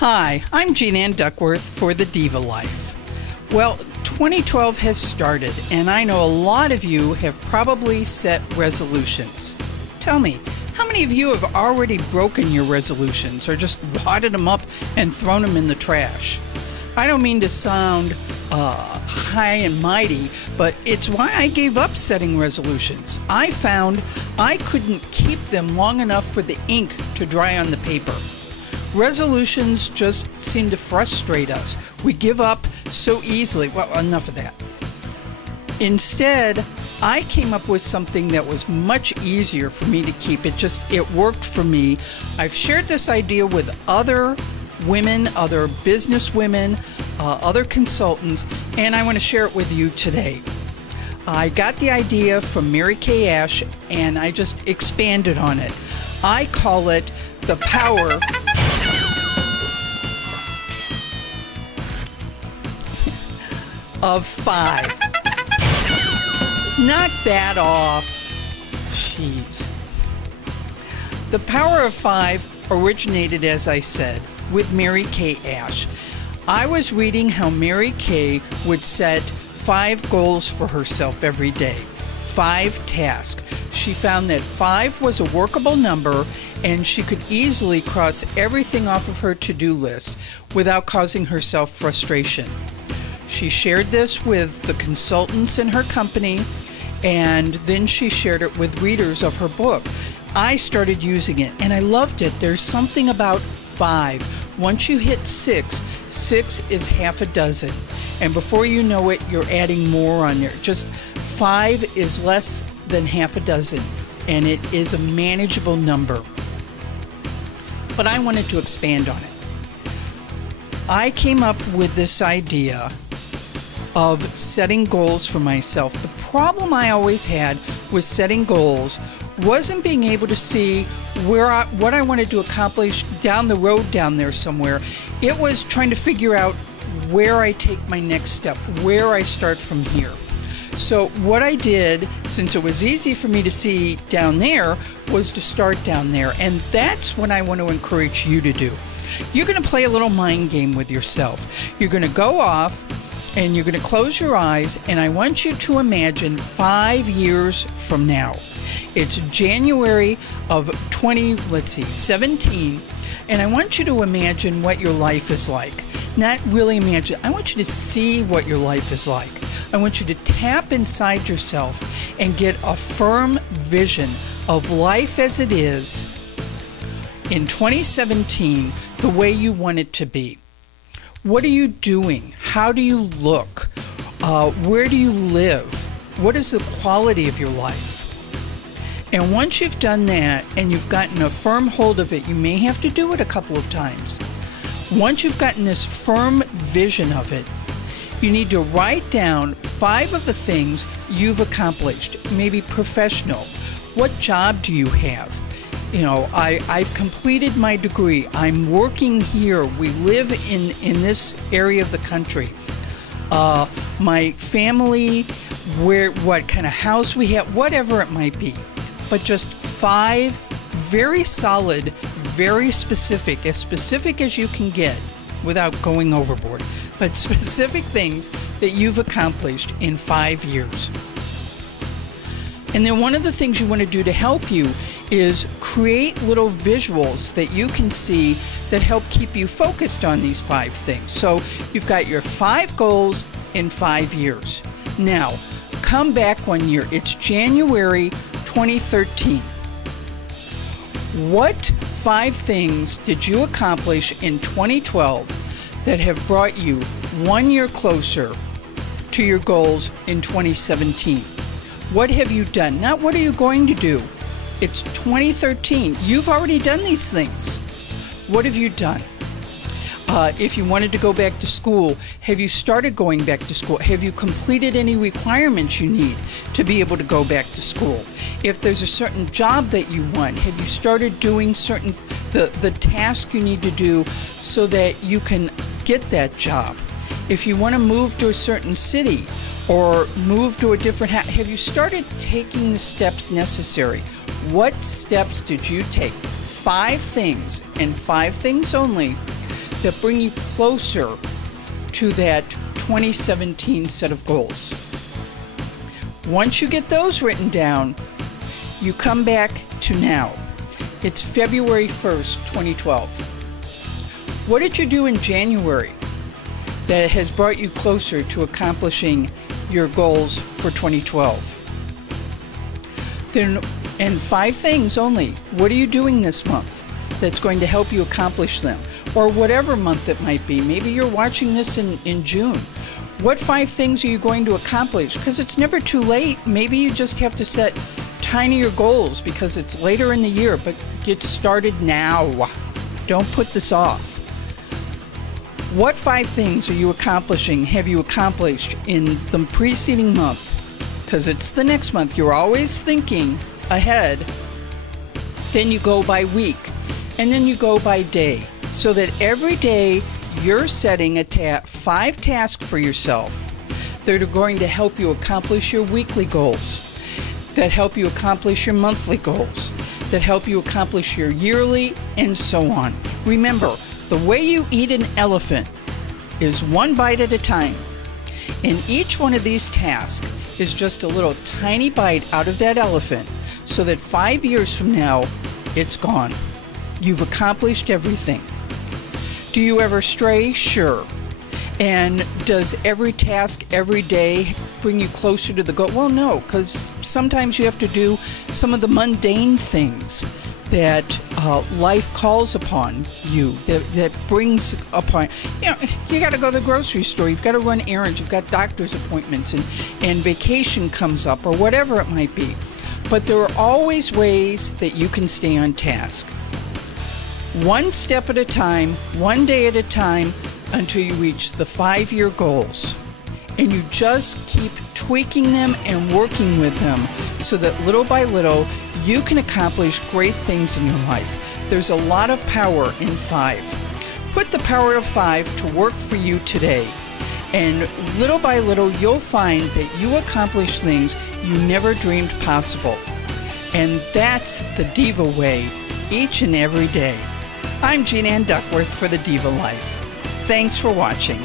Hi, I'm Ann Duckworth for the Diva Life. Well, 2012 has started, and I know a lot of you have probably set resolutions. Tell me, how many of you have already broken your resolutions or just wadded them up and thrown them in the trash? I don't mean to sound high and mighty, but it's why I gave up setting resolutions. I found I couldn't keep them long enough for the ink to dry on the paper. Resolutions just seem to frustrate us. We give up so easily. Well, enough of that. Instead, I came up with something that was much easier for me to keep. It worked for me. I've shared this idea with other women, other business women, other consultants, and I want to share it with you today. I got the idea from Mary Kay Ash, and I just expanded on it. I call it the power of 5. Knock that off. Jeez. The power of 5 originated, as I said, with Mary Kay Ash. I was reading how Mary Kay would set 5 goals for herself every day, 5 tasks. She found that 5 was a workable number, and she could easily cross everything off of her to-do list without causing herself frustration. She shared this with the consultants in her company, and then she shared it with readers of her book. I started using it, and I loved it. There's something about 5. Once you hit 6, 6 is half a dozen. And before you know it, you're adding more on there. Just 5 is less than half a dozen, and it is a manageable number. But I wanted to expand on it. I came up with this idea of setting goals for myself. The problem I always had with setting goals wasn't being able to see what I wanted to accomplish down the road down there somewhere. It was trying to figure out where I take my next step, where I start from here. So what I did, since it was easy for me to see down there, was to start down there. And that's what I want to encourage you to do. You're going to play a little mind game with yourself. You're going to go off and you're going to close your eyes, and I want you to imagine 5 years from now. It's January of 2017, and I want you to imagine what your life is like. Not really imagine. I want you to see what your life is like. I want you to tap inside yourself and get a firm vision of life as it is in 2017, the way you want it to be. What are you doing? How do you look? Where do you live? What is the quality of your life? And once you've done that and you've gotten a firm hold of it, you may have to do it a couple of times. Once you've gotten this firm vision of it, you need to write down 5 of the things you've accomplished, maybe professional. What job do you have? You know, I've completed my degree. I'm working here. We live in this area of the country. My family, what kind of house we have, whatever it might be. But just 5 very solid, very specific as you can get without going overboard, but specific things that you've accomplished in 5 years. And then one of the things you want to do to help you is create little visuals that you can see that help keep you focused on these 5 things. So you've got your 5 goals in 5 years. Now, come back 1 year. It's January 2013. What 5 things did you accomplish in 2012 that have brought you 1 year closer to your goals in 2017? What have you done? Not what are you going to do. It's 2013. You've already done these things. What have you done? If you wanted to go back to school, have you started going back to school? Have you completed any requirements you need to be able to go back to school? If there's a certain job that you want, have you started doing the task you need to do so that you can get that job? If you want to move to a certain city or move to a different house, have you started taking the steps necessary? What steps did you take? 5 things, and 5 things only, that bring you closer to that 2017 set of goals. Once you get those written down, you come back to now. It's February 1st, 2012. What did you do in January that has brought you closer to accomplishing your goals for 2012? Then, and 5 things only. What are you doing this month that's going to help you accomplish them? Or whatever month it might be. Maybe you're watching this in June. What 5 things are you going to accomplish? Because it's never too late. Maybe you just have to set tinier goals because it's later in the year, but get started now. Don't put this off. What 5 things are you accomplishing, have you accomplished in the preceding month? Because it's the next month. You're always thinking ahead. Then you go by week, and then you go by day. So that every day you're setting 5 tasks for yourself that are going to help you accomplish your weekly goals, that help you accomplish your monthly goals, that help you accomplish your yearly, and so on. Remember, the way you eat an elephant is 1 bite at a time. And each one of these tasks is just a little tiny bite out of that elephant so that 5 years from now, it's gone. You've accomplished everything. Do you ever stray? Sure. And does every task every day bring you closer to the goal? Well, no, because sometimes you have to do some of the mundane things that life calls upon you, that brings upon, you got to go to the grocery store, you've got to run errands, you've got doctor's appointments, and vacation comes up, or whatever it might be. But there are always ways that you can stay on task. 1 step at a time, 1 day at a time, until you reach the 5-year goals. And you just keep tweaking them and working with them so that little by little you can accomplish great things in your life. There's a lot of power in 5. Put the power of 5 to work for you today. And little by little you'll find that you accomplish things you never dreamed possible. And that's the Diva way, each and every day. I'm Ann Duckworth for the Diva Life. Thanks for watching.